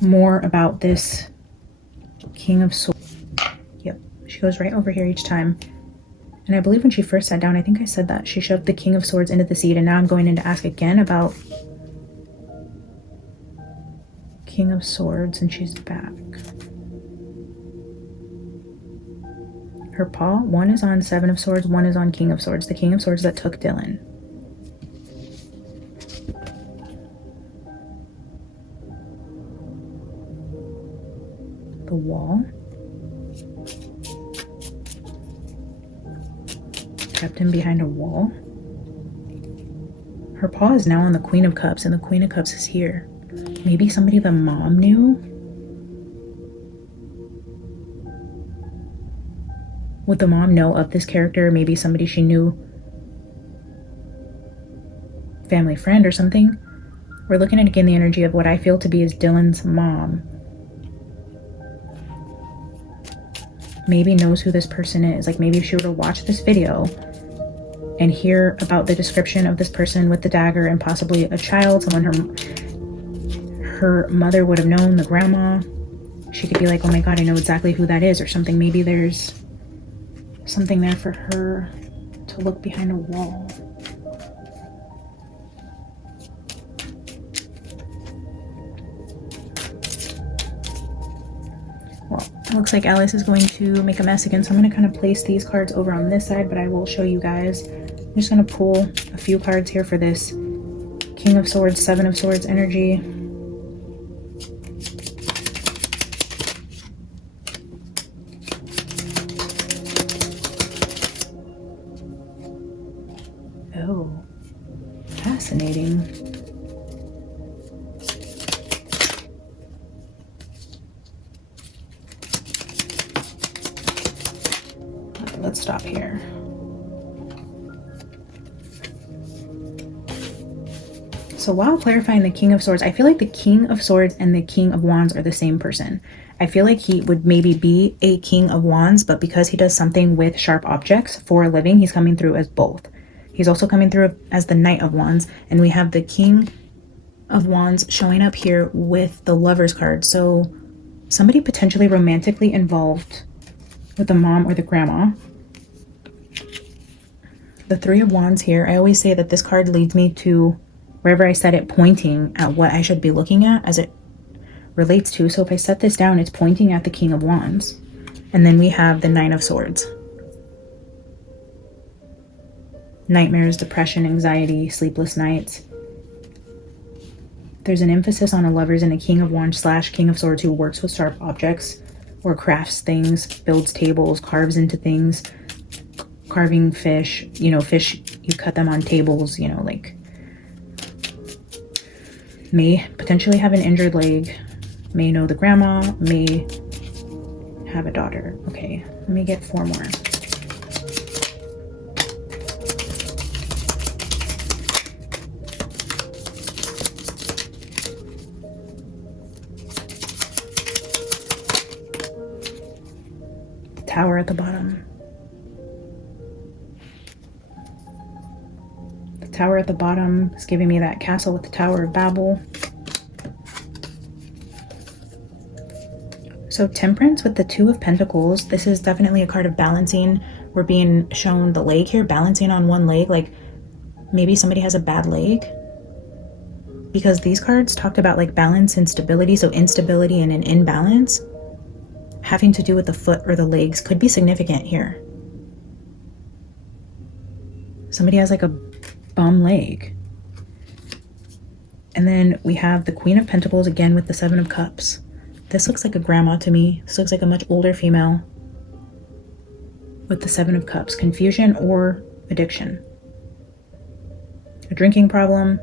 more about this King of Swords. Yep, she goes right over here each time. And I believe when she first sat down, I think I said that she shoved the King of Swords into the seat, and now I'm going in to ask again about King of Swords, and she's back. Her paw, one is on 7 of Swords, one is on King of Swords. The King of Swords that took Dylan. wall. Kept him behind a wall. Her paw is now on the Queen of Cups, and the Queen of Cups is here. Maybe somebody the mom knew? Would the mom know of this character? Maybe somebody she knew, family friend or something. We're looking at, again, the energy of what I feel to be is Dylan's mom. Maybe knows who this person is. Like, maybe if she were to watch this video and hear about the description of this person with the dagger and possibly a child, someone her mother would have known, the grandma, she could be like, oh my God, I know exactly who that is, or something. Maybe there's something there for her to look behind a wall. Well, it looks like Alice is going to make a mess again, so I'm going to kind of place these cards over on this side, but I will show you guys. I'm just going to pull a few cards here for this King of Swords, Seven of Swords energy. Oh, fascinating. Okay, let's stop here. So while clarifying the King of Swords, I feel like the King of Swords and the King of Wands are the same person. I feel like he would maybe be a King of Wands, but because he does something with sharp objects for a living, he's coming through as both. He's also coming through as the Knight of Wands, and we have the King of Wands showing up here with the Lovers card. So somebody potentially romantically involved with the mom or the grandma. The Three of Wands here, I always say that this card leads me to wherever I set it, pointing at what I should be looking at as it relates to. So if I set this down, it's pointing at the King of Wands. And then we have the Nine of Swords. Nightmares, depression, anxiety, sleepless nights. There's an emphasis on a Lovers and a King of Wands / King of Swords who works with sharp objects or crafts things, builds tables, carves into things, carving fish, you know, fish, you cut them on tables, you know, like, may potentially have an injured leg, may know the grandma, may have a daughter. Okay, let me get 4 more. The Tower at the bottom. Tower at the bottom is giving me that castle with the Tower of Babel. So Temperance with the Two of Pentacles. This is definitely a card of balancing. We're being shown the leg here, balancing on one leg. Like maybe somebody has a bad leg, because these cards talked about like balance and stability. So instability and an imbalance having to do with the foot or the legs could be significant here. Somebody has like a bum leg. And then we have the Queen of Pentacles again with the Seven of Cups. This looks like a grandma to me. This looks like a much older female with the Seven of Cups. Confusion or addiction. A drinking problem,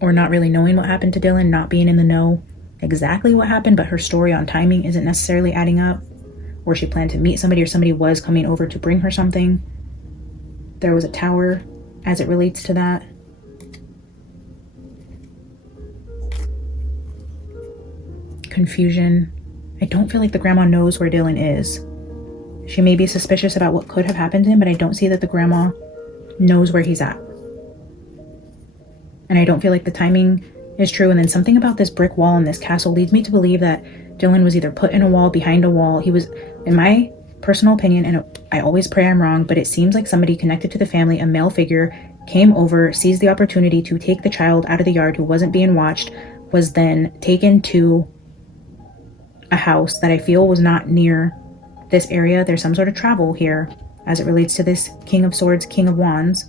or not really knowing what happened to Dylan, not being in the know exactly what happened, but her story on timing isn't necessarily adding up. Or she planned to meet somebody, or somebody was coming over to bring her something. There was a tower as it relates to that. Confusion. I don't feel like the grandma knows where Dylan is. She may be suspicious about what could have happened to him, but I don't see that the grandma knows where he's at. And I don't feel like the timing is true. And then something about this brick wall and this castle leads me to believe that Dylan was either put in a wall, behind a wall. He was, in my personal opinion, and I always pray I'm wrong, but it seems like somebody connected to the family, a male figure, came over, seized the opportunity to take the child out of the yard who wasn't being watched, was then taken to a house that I feel was not near this area. There's some sort of travel here as it relates to this King of Swords, King of Wands.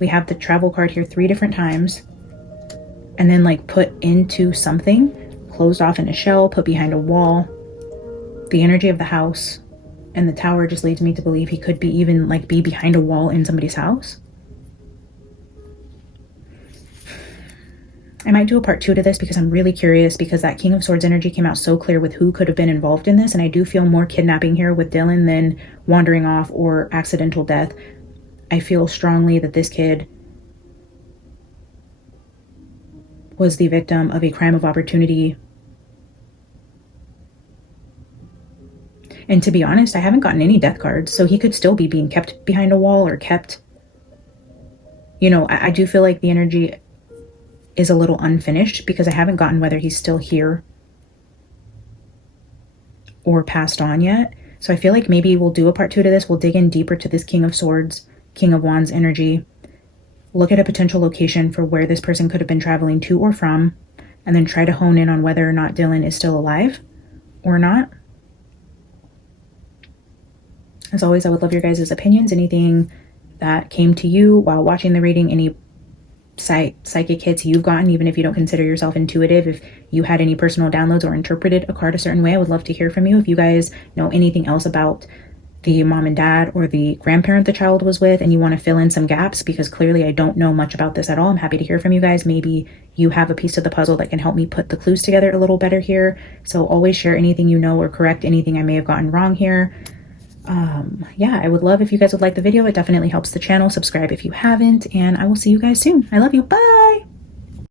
We have the travel card here 3 different times, and then like put into something, closed off in a shell, put behind a wall. the energy of the house and the tower just leads me to believe he could be even like be behind a wall in somebody's house. I might do a part 2 to this because I'm really curious, because that King of Swords energy came out so clear with who could have been involved in this. And I do feel more kidnapping here with Dylan than wandering off or accidental death. I feel strongly that this kid was the victim of a crime of opportunity. And to be honest, I haven't gotten any death cards, so he could still be being kept behind a wall or kept, you know, I do feel like the energy is a little unfinished because I haven't gotten whether he's still here or passed on yet. So I feel like maybe we'll do a part 2 to this. We'll dig in deeper to this King of Swords, King of Wands energy, look at a potential location for where this person could have been traveling to or from, and then try to hone in on whether or not Dylan is still alive or not. As always, I would love your guys' opinions, anything that came to you while watching the reading, any psychic hits you've gotten, even if you don't consider yourself intuitive. If you had any personal downloads or interpreted a card a certain way, I would love to hear from you. If you guys know anything else about the mom and dad or the grandparent the child was with and you want to fill in some gaps, because clearly I don't know much about this at all, I'm happy to hear from you guys. Maybe you have a piece of the puzzle that can help me put the clues together a little better here. So always share anything you know or correct anything I may have gotten wrong here. Yeah, I would love if you guys would like the video. It definitely helps the channel. Subscribe if you haven't, and I will see you guys soon. I love you. Bye.